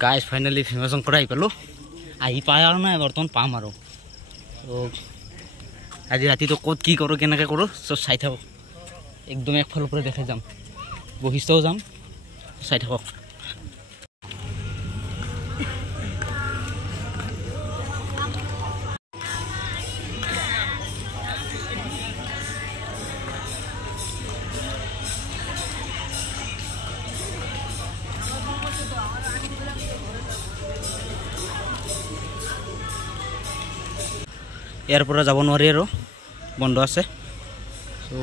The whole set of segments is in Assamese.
गाइस फाइनली भीमाशंकर आहि पालो आहि पाय आरो ना बर्तमान पाम आरो तो आज राति तो कत की करो केनेके करो सब चाइ थाको एकदम एकफाल पर देखाइ जाम बहिष्ठও जाम चाइ थाको यार पर যাব নোৱাৰি আৰু বন্ধ আছে সো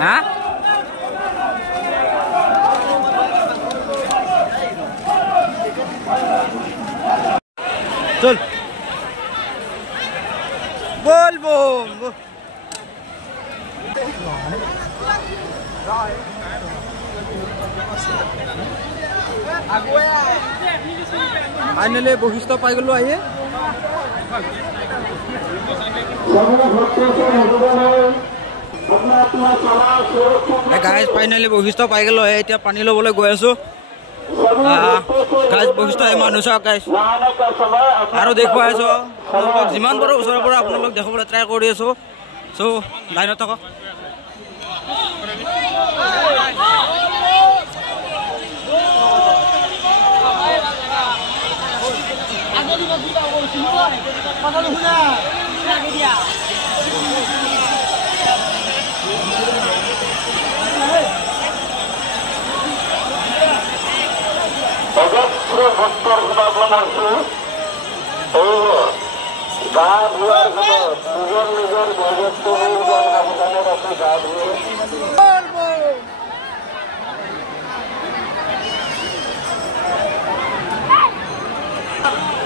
हाँ चल बोल बोल फाइनली बहिष्ठ पाई गलो आइए गाइस फाइनली बहिष्ठ पाई गलो এতিয়া পানী লবলৈ গৈ আছো गाइस बहिष्ठ এই মানুহ গাইস আৰু দেখুৱাই আছো যিমান পাৰো ওচৰৰ পৰা আপোনালোক দেখাবলৈ ট্ৰাই কৰি আছো সো লাইনত থাকক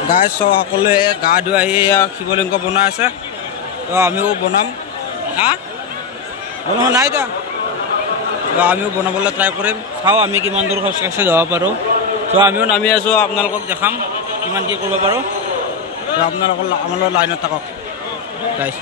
गाइस সকলে গা ধুই আহি শিৱলিংগ বনাই আছে তো আমিও বনাম বনোৱা নাই তো আমিও বনাবলৈ ট্ৰাই কৰিম চাও আমি কিমান দূৰ খৰচ যাব পাৰো তো আমিও নামি আছো আপোনালোকক দেখাম কিমান কি কৰিব পাৰো তো আপোনালোক আমাৰ লাইনত থাকক guys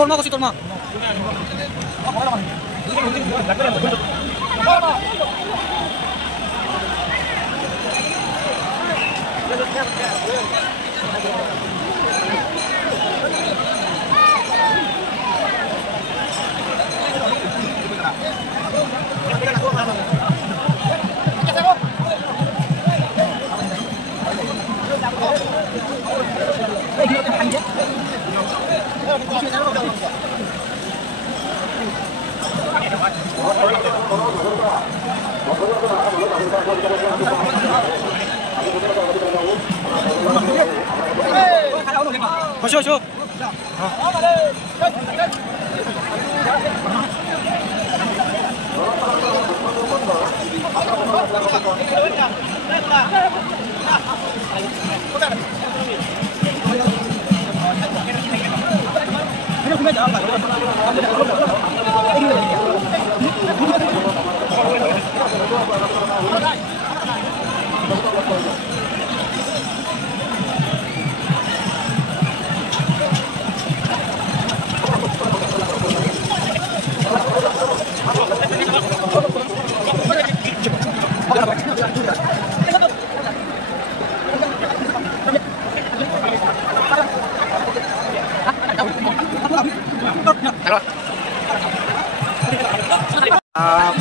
Tolma ko si Tolma. Masuk.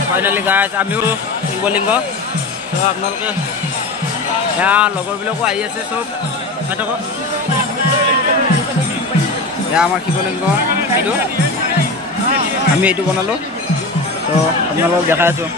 Finally guys আমিও শিৱলিংগ তো আপোনালোকে এয়া লগৰবিলাকো আহি আছে চব চাই থাকক এয়া আমাৰ শিৱলিংগ এইটো আমি এইটো বনালোঁ তো আপোনালোকক দেখাই আছোঁ